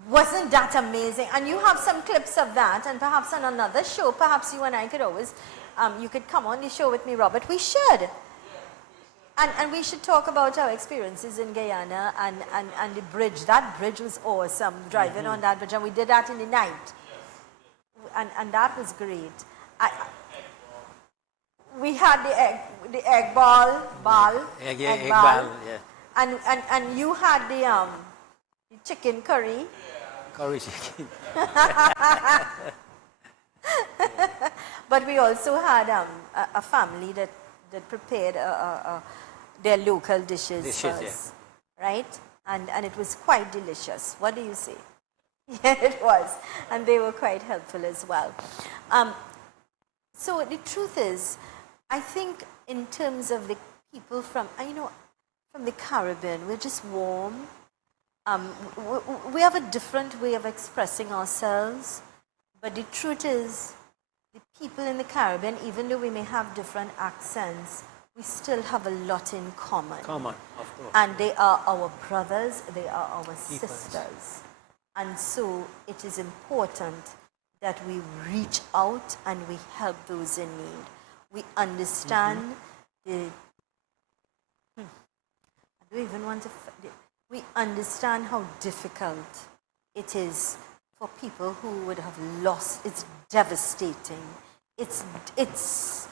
Wasn't that amazing? And you have some clips of that, and perhaps on another show, perhaps you and I could always, you could come on the show with me, Robert. We should. And we should talk about our experiences in Guyana and the bridge. That bridge was awesome, driving on that bridge. And we did that in the night. And that was great. We had the egg ball. Egg ball, yeah. And you had the chicken curry. Curry chicken. But we also had a family that prepared their local dishes for us, right? And it was quite delicious. What do you say? Yeah, it was. And they were quite helpful as well. So the truth is, I think in terms of the people from the Caribbean, we're just warm. We have a different way of expressing ourselves. But the truth is, the people in the Caribbean, even though we may have different accents, we still have a lot in common. Common, of course. And they are our brothers, they are our sisters. And so it is important that we reach out and we help those in need. We understand we understand how difficult it is for people who would have lost. It's devastating. It's.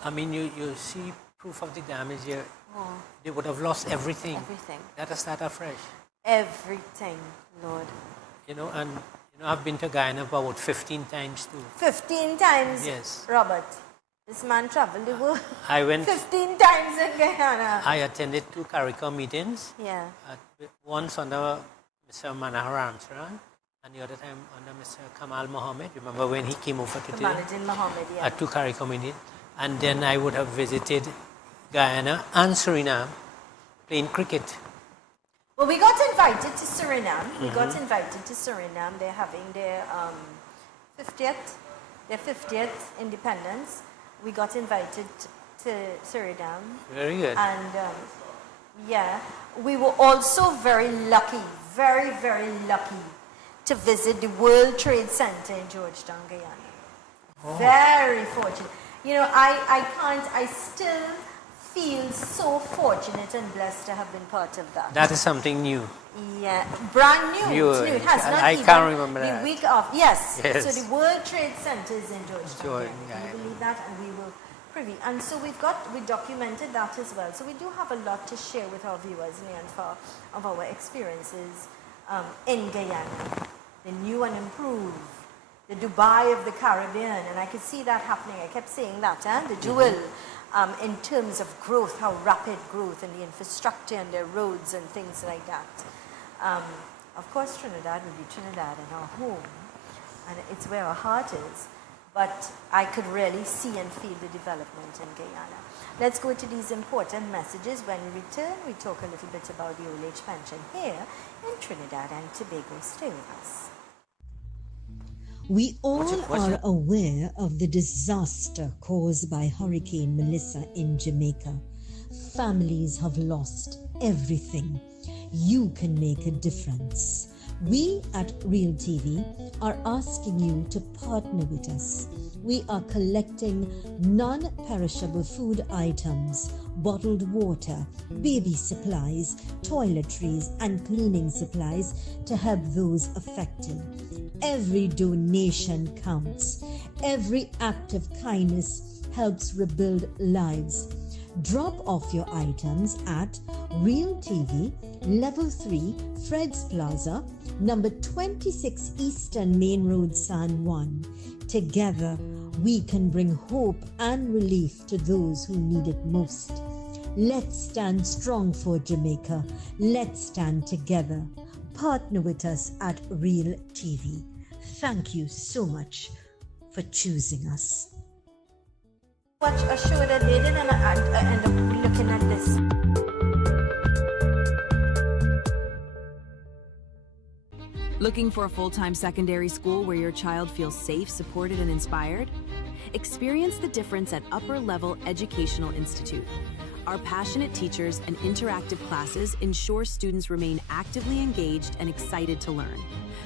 I mean, you see proof of the damage here. Oh. They would have lost everything. Everything. Let us start afresh. Everything, Lord. I've been to Guyana about 15 times too. 15 times? Yes. Robert, this man traveled the world. I went 15 times in Guyana. I attended 2 CARICOM meetings. Yeah. Once under Mr. Manohar Armstrong, and the other time under Mr. Kamal Mohammed. Remember when he came over to Kamaluddin Mohammed, yeah. At 2 CARICOM meetings. And then I would have visited Guyana and Suriname playing cricket. Well, we got invited to Suriname. They're having their 50th independence. We got invited to Suriname. Very good. And we were also very lucky, very, very lucky to visit the World Trade Center in Georgetown, Guyana. Oh. Very fortunate. I still feel so fortunate and blessed to have been part of that. That is something new. Yeah, brand new. It's new. It has not I can't remember the that. week of, yes. Yes. So the World Trade Center is in Georgetown. Yeah. Can you believe that? And we were privy. And so we documented that as well. So we do have a lot to share with our viewers near and far of our experiences in Guyana. The new and improved. The Dubai of the Caribbean. And I could see that happening. I kept saying that, the jewel. In terms of growth, how rapid growth and the infrastructure and their roads and things like that. Of course, Trinidad will be Trinidad and our home, and it's where our heart is. But I could really see and feel the development in Guyana. Let's go to these important messages. When we return, we talk a little bit about the old age pension here in Trinidad and Tobago. Stay with us. We all are aware of the disaster caused by Hurricane Melissa in Jamaica. Families have lost everything. You can make a difference. We at Real TV are asking you to partner with us. We are collecting non-perishable food items, bottled water, baby supplies, toiletries, and cleaning supplies to help those affected. Every donation counts. Every act of kindness helps rebuild lives. Drop off your items at Real TV, Level 3, Fred's Plaza, number 26 Eastern Main Road, San Juan. Together, we can bring hope and relief to those who need it most. Let's stand strong for Jamaica. Let's stand together. Partner with us at Real TV. Thank you so much for choosing us. Watch a show that they did and I end up looking at this. Looking for a full-time secondary school where your child feels safe, supported, and inspired? Experience the difference at Upper Level Educational Institute. Our passionate teachers and interactive classes ensure students remain actively engaged and excited to learn.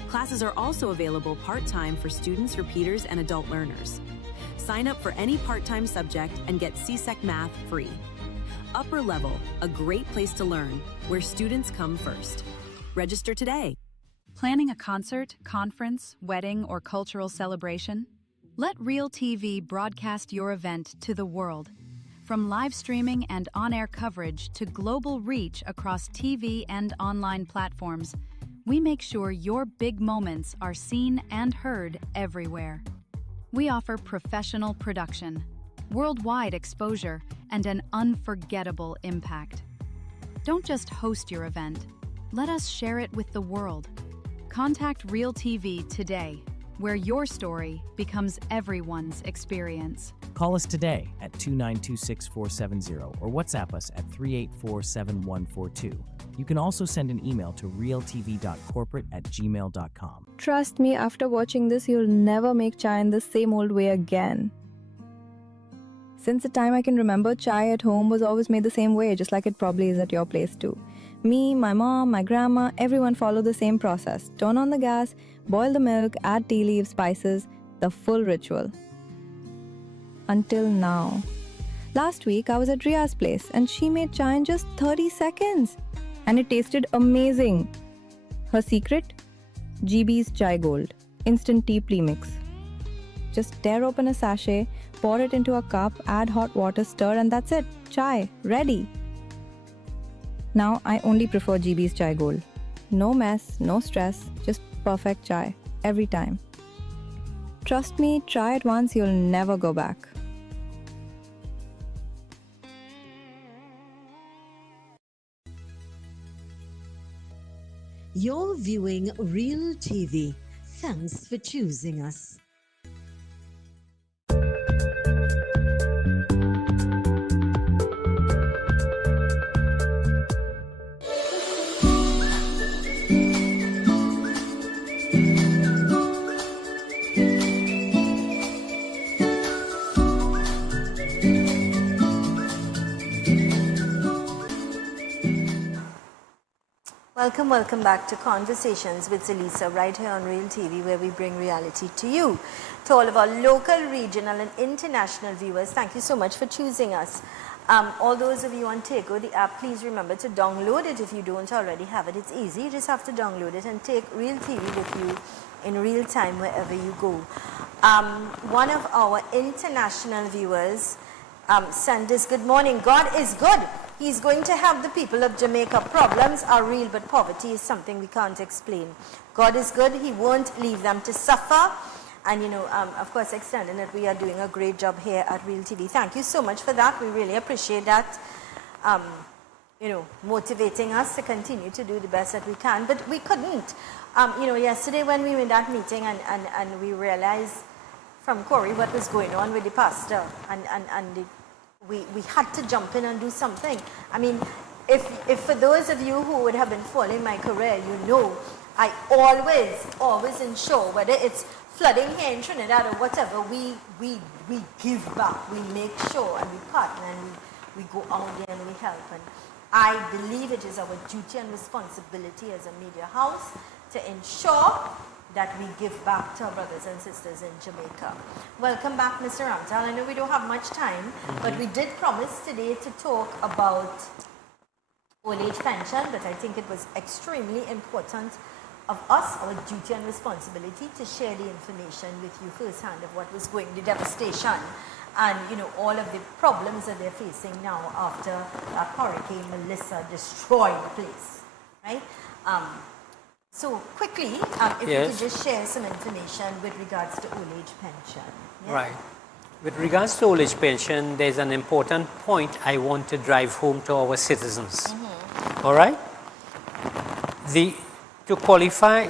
Classes are also available part-time for students, repeaters, and adult learners. Sign up for any part-time subject and get CSEC Math free. Upper Level, a great place to learn, where students come first. Register today. Planning a concert, conference, wedding, or cultural celebration? Let Real TV broadcast your event to the world. From live streaming and on-air coverage to global reach across TV and online platforms, we make sure your big moments are seen and heard everywhere. We offer professional production, worldwide exposure, and an unforgettable impact. Don't just host your event. Let us share it with the world. Contact Real TV today, where your story becomes everyone's experience. Call us today at 2926470 or WhatsApp us at 3847142. You can also send an email to realtv.corporate@gmail.com. Trust me, after watching this, you'll never make chai in the same old way again. Since the time I can remember, chai at home was always made the same way, just like it probably is at your place too. Me, my mom, my grandma, everyone followed the same process. Turn on the gas, boil the milk, add tea leaves, spices, the full ritual. Until now. Last week, I was at Ria's place and she made chai in just 30 seconds. And it tasted amazing. Her secret? GB's Chai Gold, instant tea premix. Just tear open a sachet, pour it into a cup, add hot water, stir, and that's it. Chai, ready. Now I only prefer GB's Chai Gold. No mess, no stress, just perfect chai, every time. Trust me, try it once, you'll never go back. You're viewing Real TV. Thanks for choosing us. Welcome back to Conversations with Zelisa, right here on Real TV, where we bring reality to you. To all of our local, regional and international viewers, thank you so much for choosing us. All those of you on Takeo, the app, please remember to download it if you don't already have it. It's easy, you just have to download it and take Real TV with you in real time wherever you go. One of our international viewers sent us, good morning, God is good. He's going to have the people of Jamaica. Problems are real, but poverty is something we can't explain. God is good. He won't leave them to suffer. And, of course, extending it, we are doing a great job here at Real TV. Thank you so much for that. We really appreciate that, motivating us to continue to do the best that we can. But we couldn't. Yesterday when we were in that meeting and we realized from Corey what was going on with the pastor we had to jump in and do something. I mean, if for those of you who would have been following my career, I always ensure, whether it's flooding here in Trinidad or whatever, we give back, we make sure, and we partner, and we go out there and we help. And I believe it is our duty and responsibility as a media house to ensure that we give back to our brothers and sisters in Jamaica. Welcome back, Mr. Ramtal. I know we don't have much time, but we did promise today to talk about old age pension, but I think it was extremely important of us, our duty and responsibility, to share the information with you firsthand of what was going, the devastation, and all of the problems that they're facing now after Hurricane Melissa destroyed the place, right? So quickly, if you could just share some information with regards to old age pension. Yeah? Right. With regards to old age pension, there's an important point I want to drive home to our citizens. All right? To qualify,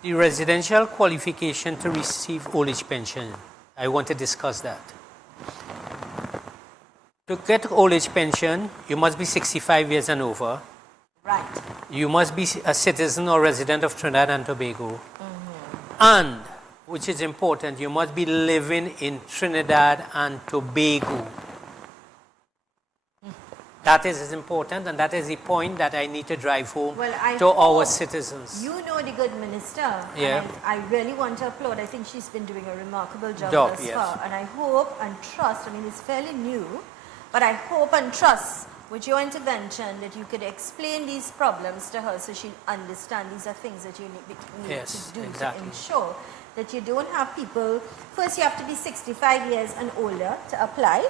the residential qualification to receive old age pension, I want to discuss that. To get old age pension, you must be 65 years and over. Right. You must be a citizen or resident of Trinidad and Tobago. And, which is important, you must be living in Trinidad and Tobago. That is important, and that is the point that I need to drive home to our citizens. You know the good minister. Yeah. And I really want to applaud. I think she's been doing a remarkable job thus yes. far. And I hope and trust, I mean, it's fairly new, but I hope and trust with your intervention, that you could explain these problems to her so she'll understand these are things that you need Yes, to do exactly. to ensure that you don't have people. First, you have to be 65 years and older to apply.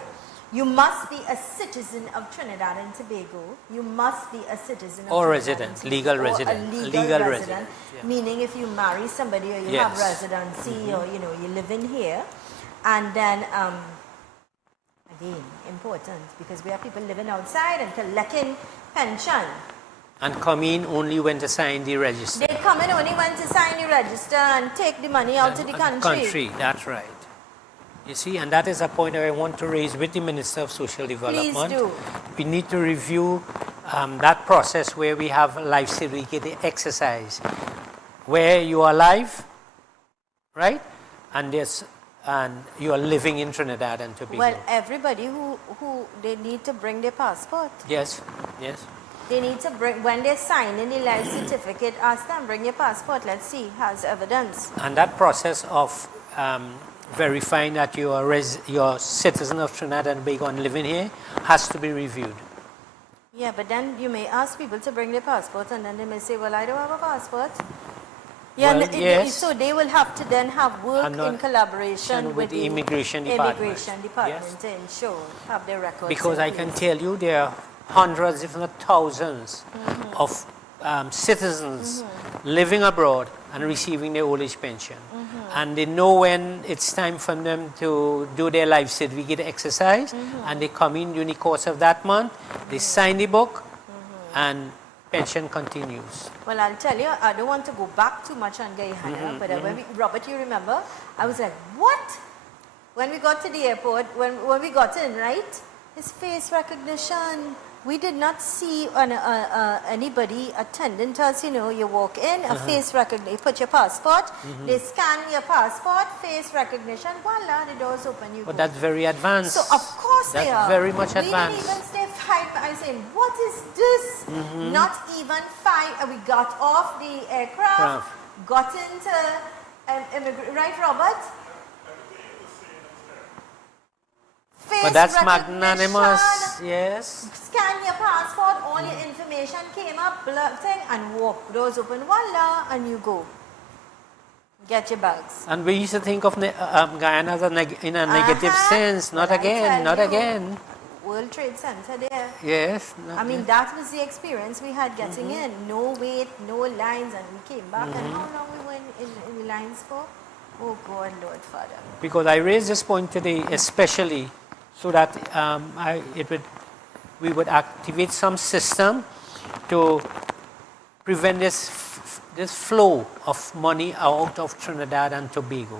You must be a citizen of Trinidad and Tobago. You must be a citizen of Or Trinidad resident, and Tobago, legal or resident. a A legal legal resident, resident, yeah. meaning if you marry somebody or you have Yes. residency or you live in here, and then again important because we have people living outside and collecting pension. And come in only when to sign the register. They come in only when to sign the register and take the money out to the country. That's right. You see, and that is a point that I want to raise with the Minister of Social Development. Please do. We need to review that process where we have life certificate exercise, where you are alive, right? And you are living in Trinidad and Tobago. Well, everybody who they need to bring their passport. Yes, yes. They need to bring, when they're signing the life certificate, ask them, bring your passport, let's see, has evidence. And that process of verifying that you are citizen of Trinidad and Tobago and living here has to be reviewed. Yeah, but then you may ask people to bring their passports and then they may say, well, I don't have a passport. Yeah, Well, yes. so they will have to then have work in collaboration with the immigration department. immigration department Yes. to ensure, have their records. Because in I can place. tell you there are hundreds, if not thousands, of citizens living abroad and receiving their old age pension. And they know when it's time for them to do their life certificate exercise, and they come in during the course of that month, they sign the book, and pension continues. Well, I'll tell you, I don't want to go back too much on Guyana, but when Robert, you remember, I was like, what? When we got to the airport, when we got in, right? His face recognition. We did not see anybody attending to us. You walk in, a face recognition, you put your passport, they scan your passport, face recognition, voila, the doors open, you But go. that's very advanced. So, of course they are. That's very much We didn't advanced. even stay 5 minutes. I saying, what is this? Not even 5. We got off the aircraft, got into, right, Robert? Face But that's recognition, magnanimous, yes. Scan your passport, all your information came up, thing, and walk. Doors open, voila, and you go. Get your bags. And we used to think of Guyana as in a negative sense. Not But I again, tell not you, again. World Trade Center there. Yes. I mean, that was the experience we had getting in. No wait, no lines, and we came back. And how long we went in the lines for? Oh God, Lord Father. Because I raised this point today, especially so that we would activate some system to prevent this flow of money out of Trinidad and Tobago.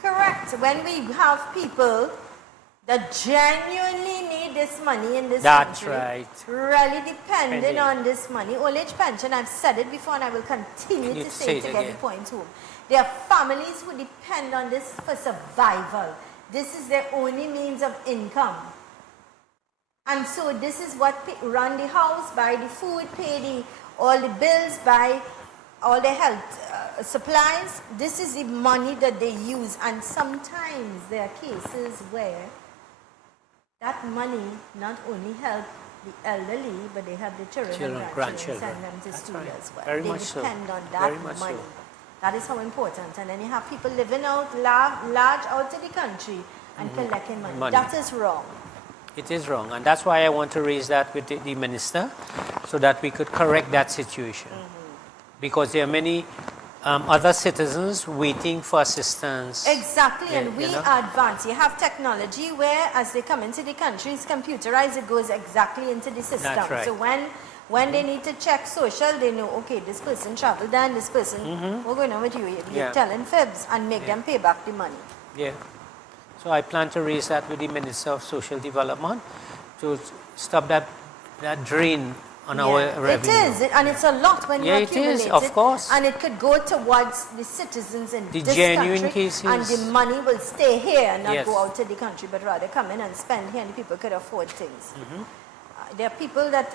Correct. When we have people that genuinely need this money in this That's country, right. really depending on this money, old age pension, I've said it before and I will continue to say it to get the point home. There are families who depend on this for survival. This is their only means of income. And so this is what run the house, buy the food, pay all the bills, buy all the health supplies. This is the money that they use. And sometimes there are cases where that money not only help the elderly, but they help the children and grandchildren, send them to school as well. Very They much so. depend on Very that much money. so. That is how important. And then you have people living out large out of the country and collecting money. That is wrong. It is wrong. And that's why I want to raise that with the minister, so that we could correct that situation. Because there are many other citizens waiting for assistance. Exactly, and we you know? are advanced. You have technology where, as they come into the country, it's computerized, it goes exactly into the system. That's right. So when they need to check social, they know, okay, this person traveled and this person, what's going on with you? You're telling fibs and make them pay back the money. Yeah. So I plan to raise that with the Minister of Social Development to stop that drain on our revenue. It is, and it's a lot when you Yeah, accumulate it is, of course. And it could go towards the citizens in The this genuine country, cases. and the money will stay here and not Yes. go out to the country, but rather come in and spend here, and people could afford things. There are people that,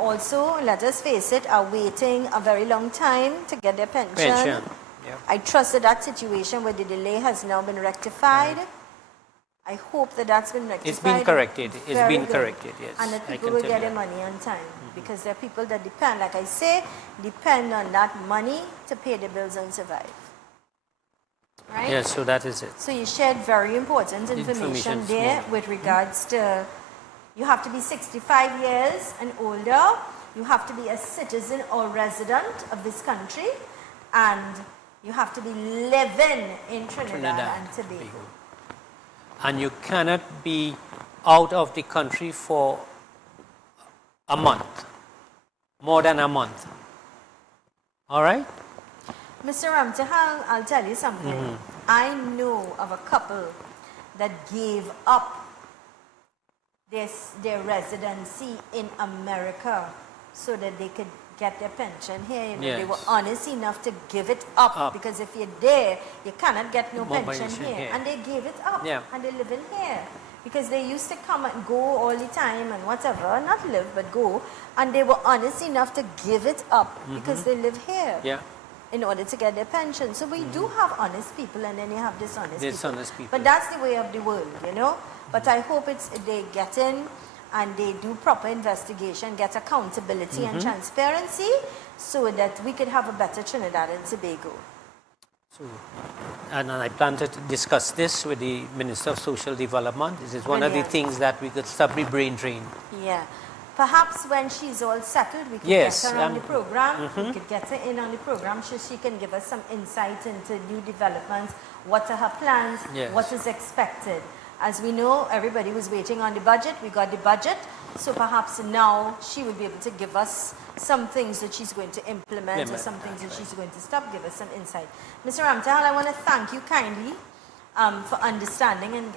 also, let us face it, are waiting a very long time to get their pension. Yeah. I trust that situation where the delay has now been rectified. I hope that that's been rectified. It's been corrected. It's Very been good. corrected, yes. And that I people can will tell get you their that. money on time. Because there are people that depend, like I say, depend on that money to pay their bills and survive. Right? Yes, so that is it. So you shared very important information there with regards to you have to be 65 years and older, you have to be a citizen or resident of this country, and you have to be living in Trinidad and Tobago. And you cannot be out of the country for a month, more than a month. All right? Mr. Ramtahal, I'll tell you something. I know of a couple that gave up their residency in America so that they could get their pension here. You know, they were honest enough to give it up, because if you're there, you cannot get no pension here. And they gave it up, and they live in here. Because they used to come and go all the time and whatever, not live, but go. And they were honest enough to give it up because they live here. In order to get their pension. So we do have honest people, and then you have dishonest people. But that's the way of the world, you know. But I hope they get in and they do proper investigation, get accountability and transparency, so that we could have a better Trinidad and Tobago. So, and I plan to discuss this with the Minister of Social Development. This is one of the things that we could stop the brain drain. Yeah. Perhaps when she's all settled, we could get her on the program. We could get her in on the program so she can give us some insight into new developments, what are her plans, what is expected. As we know, everybody was waiting on the budget. We got the budget. So perhaps now she will be able to give us some things that she's going to implement or some things that she's going to stop, give us some insight. Mr. Ramtahal, I want to thank you kindly for understanding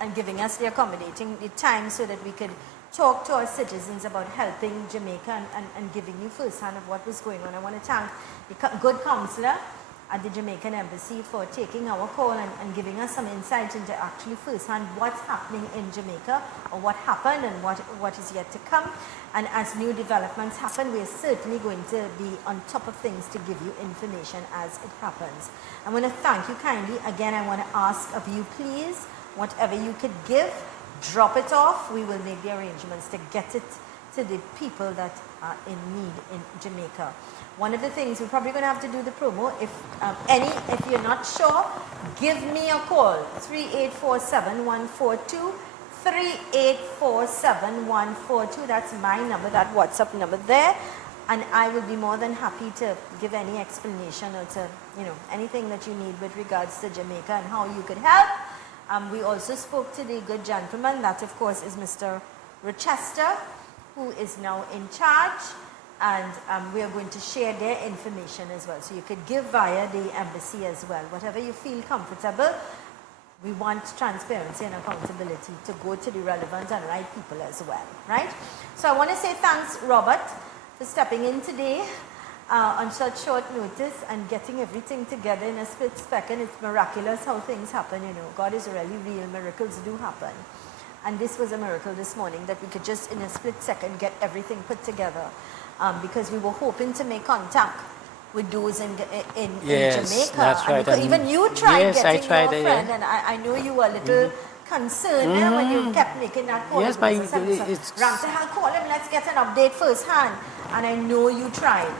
and giving us the accommodating the time so that we could talk to our citizens about helping Jamaica and giving you firsthand of what was going on. I want to thank the good counselor at the Jamaican Embassy for taking our call and giving us some insight into actually firsthand what's happening in Jamaica, or what happened and what is yet to come. And as new developments happen, we're certainly going to be on top of things to give you information as it happens. I want to thank you kindly. Again, I want to ask of you, please, whatever you could give, drop it off. We will make the arrangements to get it to the people that are in need in Jamaica. One of the things, we're probably going to have to do the promo. If you're not sure, give me a call, 3847-142, 3847-142. That's my number, that WhatsApp number there. And I will be more than happy to give any explanation or to, anything that you need with regards to Jamaica and how you could help. We also spoke to the good gentleman, that of course is Mr. Rochester, who is now in charge. And we are going to share their information as well. So you could give via the embassy as well. Whatever you feel comfortable, we want transparency and accountability to go to the relevant and right people as well, right? So I want to say thanks, Robert, for stepping in today on such short notice and getting everything together in a split second. It's miraculous how things happen, God is really real. Miracles do happen. And this was a miracle this morning, that we could just in a split second get everything put together. Because we were hoping to make contact with those in Jamaica. That's right. Because even you tried getting your friend, and I know you were a little concerned when you kept making that call. Yes, but it's... Ramtahal, call him, let's get an update firsthand. And I know you tried.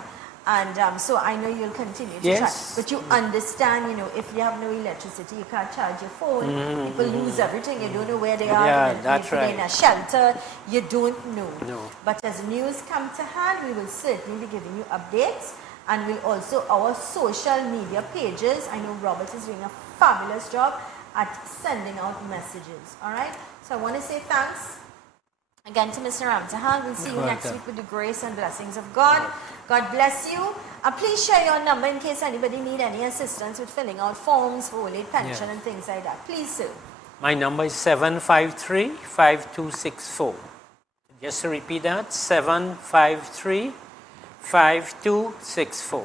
And so I know you'll continue to try. But you understand, if you have no electricity, you can't charge your phone. People lose everything. You don't know where they are. That's right. In a shelter. You don't know. No. But as news come to hand, we will certainly be giving you updates. And we'll also, our social media pages, I know Robert is doing a fabulous job at sending out messages. All right? So I want to say thanks again to Mr. Ramtahal. We'll see you next week with the grace and blessings of God. God bless you. Please share your number in case anybody need any assistance with filling out forms for old age pension and things like that. Please, sir. My number is 753-5264. Just to repeat that, 753-5264.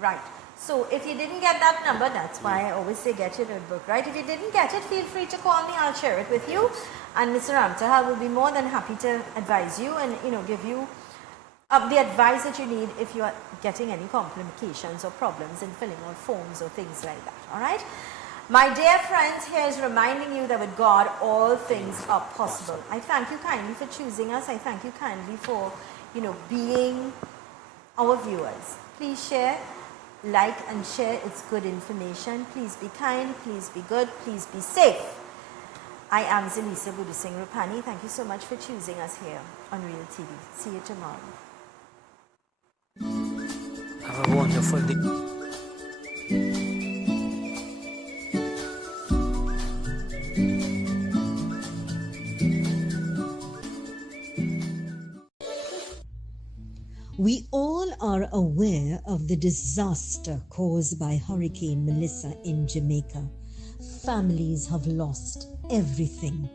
Right. So if you didn't get that number, that's why I always say get your notebook, right? If you didn't get it, feel free to call me. I'll share it with you. And Mr. Ramtahal will be more than happy to advise you and, give you the advice that you need if you are getting any complications or problems in filling out forms or things like that. All right? My dear friends, here is reminding you that with God, all things are possible. I thank you kindly for choosing us. I thank you kindly for, being our viewers. Please share, like and share. It's good information. Please be kind. Please be good. Please be safe. I am Zelisa Budu Singh Rupani. Thank you so much for choosing us here on Real TV. See you tomorrow. Have a wonderful day. We all are aware of the disaster caused by Hurricane Melissa in Jamaica. Families have lost everything.